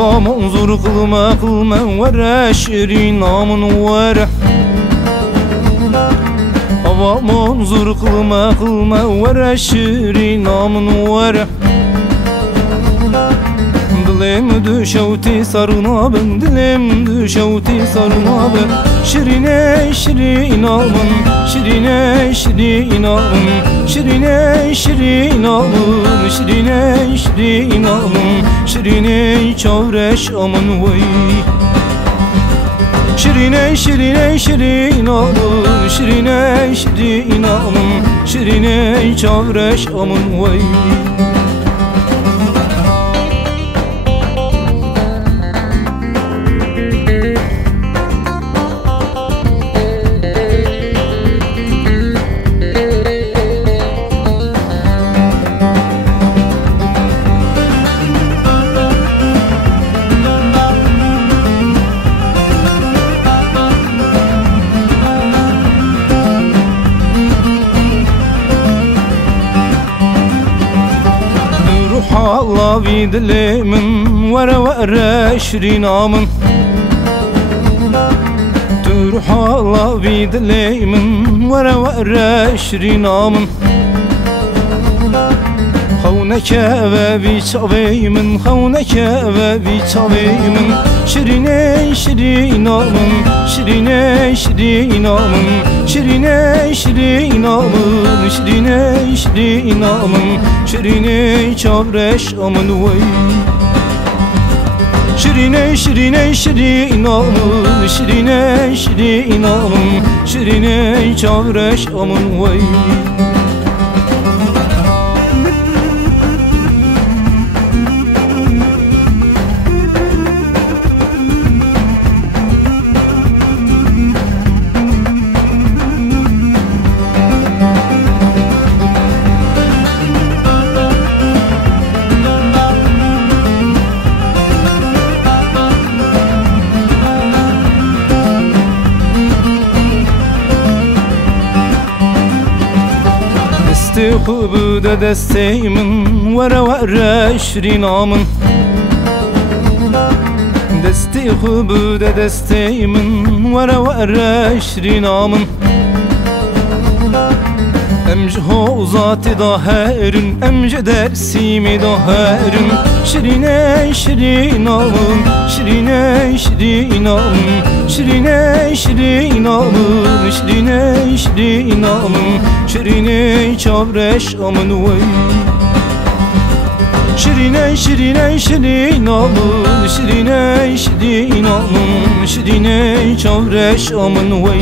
هوا منظور قلما ورا شيرين من ورا هوا منظور قلما ورا شيرين من ورا Dilim düşevti sarına ben, dilim düşevti sarına ben. Şirine şirin alın, şirine şirin alın, şirine şirin alın, şirine şirin alın, şirine çavreş aman vay. Şirine şirine şirin alın, şirine şirin alın, şirine çavreş aman vay. Allah vidlimin vere şirinamın Türh Allah vidlimin vere şirinamın Xavneke ve biçavimin Xavneke ve biçavimin Şirine şirinamın Şirine şirinamın Şirine şirinamın Şirine şirinamın Şirine çavreş aman vay. Şirine şirine şirinamın Şirine şirinamın Şirine çavreş aman vay. Desti hubu da desteğimin vere şirinamın Desti hubu da desteğimin vere şirinamın Emce hozati da herin Emce dersimi da herin Şirine şirinamın Şirine şirinamın Şirine şirinamın Şirine şirinamın Şirine çavreş aman vay. Şirine şirine şirinamın Şirine şirinamın Şirine çavreş aman vay.